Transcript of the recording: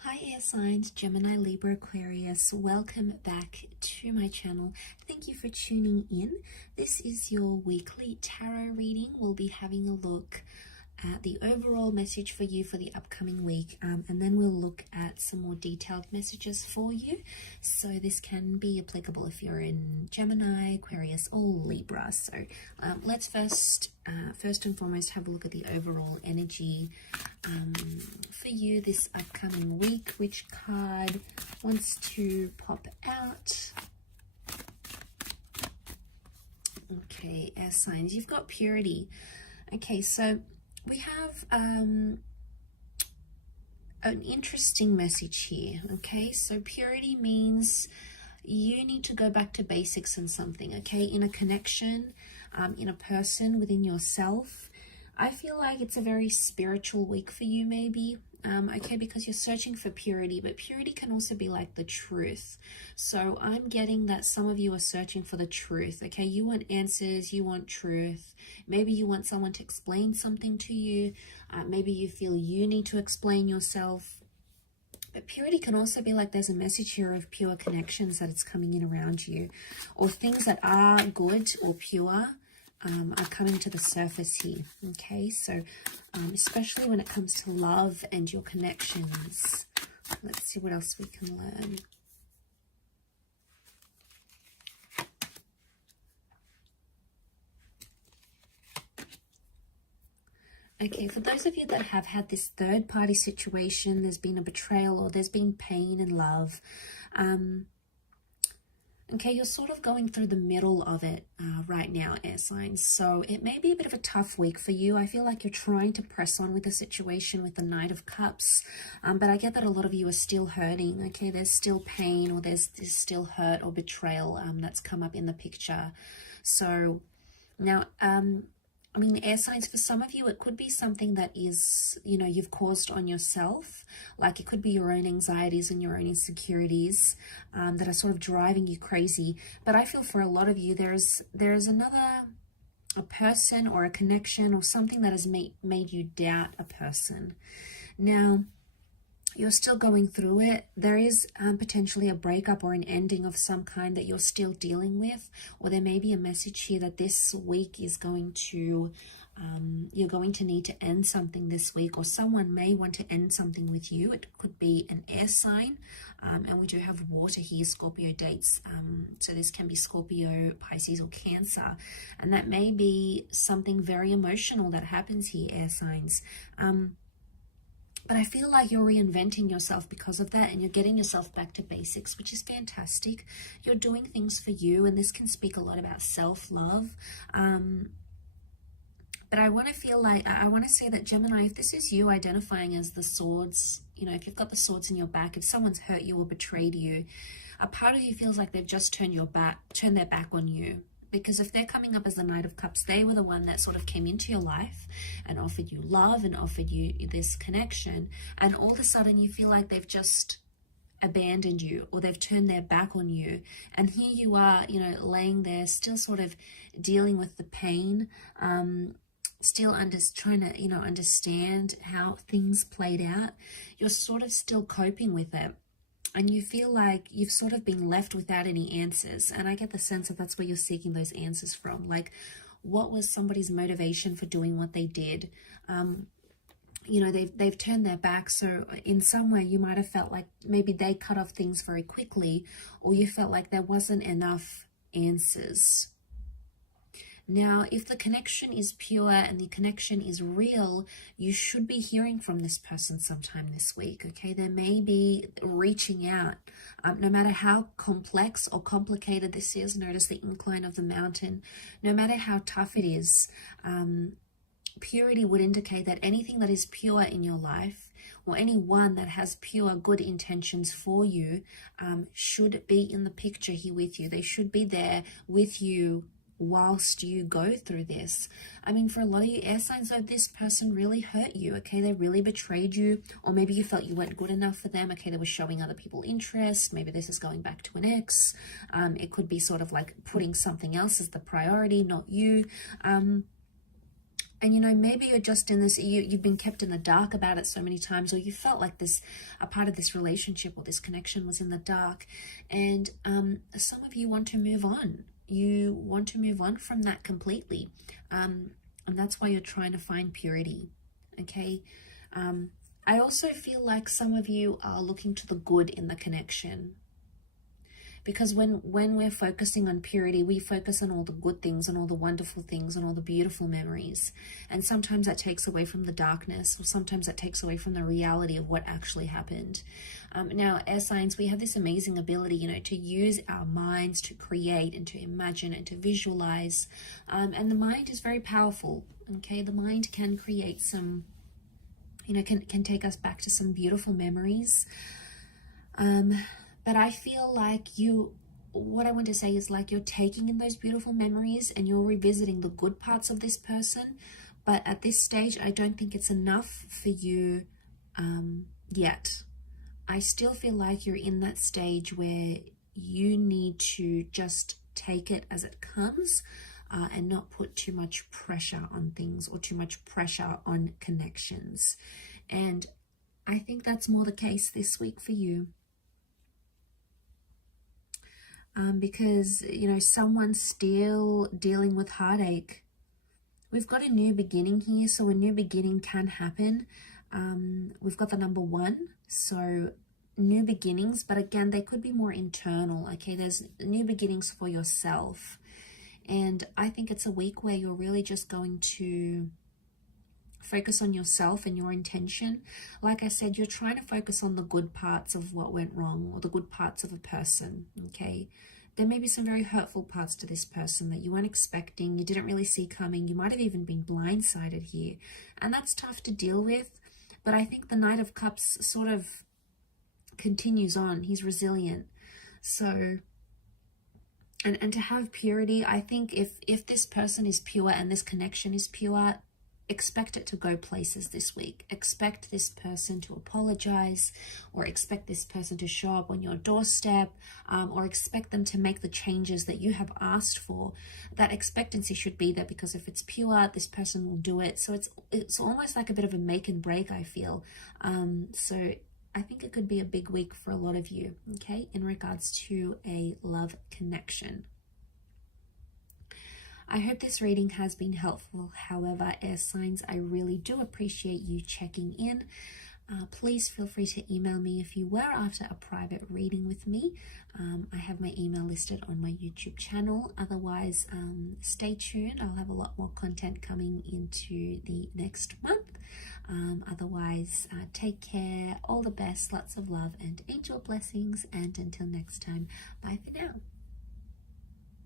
Hi air signs, Gemini, Libra, Aquarius. Welcome back to my channel. Thank you for tuning in. This is your weekly tarot reading. We'll be having a look at the overall message for you for the upcoming week, and then we'll look at some more detailed messages for you. So this can be applicable if you're in Gemini, Aquarius, or Libra. So let's first and foremost have a look at the overall energy for you this upcoming week. Which card wants to pop out? Okay, air signs, you've got purity. Okay, so we have an interesting message here. Okay, so purity means you need to go back to basics in something, okay, in a connection, in a person, within yourself. I feel like it's a very spiritual week for you, maybe. Okay, because you're searching for purity, but purity can also be like the truth. So I'm getting that some of you are searching for the truth. Okay, you want answers, you want truth. Maybe you want someone to explain something to you. Maybe you feel you need to explain yourself. But purity can also be like there's a message here of pure connections that it's coming in around you, or things that are good or pure are coming to the surface here. Okay, so especially when it comes to love and your connections. Let's see what else we can learn. Okay, for those of you that have had this third-party situation, there's been a betrayal or there's been pain in love. Okay, you're sort of going through the middle of it right now, air signs. So it may be a bit of a tough week for you. I feel like you're trying to press on with the situation with the Knight of Cups. But I get that a lot of you are still hurting. Okay, there's still pain, or there's still hurt or betrayal that's come up in the picture. So now, I mean, air signs, for some of you, it could be something that is, you know, you've caused on yourself. Like it could be your own anxieties and your own insecurities that are sort of driving you crazy. But I feel for a lot of you, there's a person or a connection or something that has made you doubt a person. Now, you're still going through it. There is potentially a breakup or an ending of some kind that you're still dealing with, or there may be a message here that this week is going to, you're going to need to end something this week, or someone may want to end something with you. It could be an air sign, and we do have water here, Scorpio dates, so this can be Scorpio, Pisces, or Cancer, and that may be something very emotional that happens here, air signs. But I feel like you're reinventing yourself because of that, and you're getting yourself back to basics, which is fantastic. You're doing things for you, and this can speak a lot about self-love. But I want to feel like, I want to say that Gemini, if this is you identifying as the swords, you know, if you've got the swords in your back, if someone's hurt you or betrayed you, a part of you feels like they've just turned their back on you. Because if they're coming up as the Knight of Cups, they were the one that sort of came into your life and offered you love and offered you this connection. And all of a sudden you feel like they've just abandoned you, or they've turned their back on you. And here you are, you know, laying there still sort of dealing with the pain, still trying to, you know, understand how things played out. You're sort of still coping with it. And you feel like you've sort of been left without any answers. And I get the sense that that's where you're seeking those answers from. Like, what was somebody's motivation for doing what they did? You know, they've turned their back. So in some way, you might have felt like maybe they cut off things very quickly, or you felt like there wasn't enough answers. Now, if the connection is pure and the connection is real, you should be hearing from this person sometime this week, okay? They may be reaching out. No matter how complex or complicated this is, notice the incline of the mountain. No matter how tough it is, purity would indicate that anything that is pure in your life, or anyone that has pure good intentions for you, should be in the picture here with you. They should be there with you whilst you go through this. I mean, for a lot of you air signs, though, this person really hurt you, okay? They really betrayed you, or maybe you felt you weren't good enough for them, okay? They were showing other people interest. Maybe this is going back to an ex. It could be sort of like putting something else as the priority, not you. And, you know, maybe you're just in this, you've been kept in the dark about it so many times, or you felt like this, a part of this relationship or this connection was in the dark. And some of you want to move on. You want to move on from that completely. And that's why you're trying to find purity. Okay. I also feel like some of you are looking to the good in the connection. Because when we're focusing on purity, we focus on all the good things, on all the wonderful things, on all the beautiful memories. And sometimes that takes away from the darkness, or sometimes that takes away from the reality of what actually happened. Now, air signs, we have this amazing ability, you know, to use our minds to create and to imagine and to visualize. And the mind is very powerful, okay? The mind can create some, you know, can take us back to some beautiful memories. But I feel like what I want to say is like you're taking in those beautiful memories and you're revisiting the good parts of this person. But at this stage, I don't think it's enough for you yet. I still feel like you're in that stage where you need to just take it as it comes and not put too much pressure on things or too much pressure on connections. And I think that's more the case this week for you. Because, you know, someone's still dealing with heartache. We've got a new beginning here, so a new beginning can happen. We've got the number 1, so new beginnings, but again, they could be more internal, okay? There's new beginnings for yourself. And I think it's a week where you're really just going to focus on yourself and your intention. Like I said, you're trying to focus on the good parts of what went wrong or the good parts of a person, okay? There may be some very hurtful parts to this person that you weren't expecting, you didn't really see coming. You might have even been blindsided here. And that's tough to deal with. But I think the Knight of Cups sort of continues on. He's resilient. So, and to have purity, I think if this person is pure and this connection is pure, expect it to go places this week. Expect this person to apologize, or expect this person to show up on your doorstep, or expect them to make the changes that you have asked for. That expectancy should be there, because if it's pure, this person will do it. So it's almost like a bit of a make and break, I feel. So I think it could be a big week for a lot of you, okay, in regards to a love connection. I hope this reading has been helpful. However, air signs, I really do appreciate you checking in. Please feel free to email me if you were after a private reading with me. I have my email listed on my YouTube channel. Otherwise, stay tuned. I'll have a lot more content coming into the next month. Otherwise, take care. All the best. Lots of love and angel blessings. And until next time, bye for now.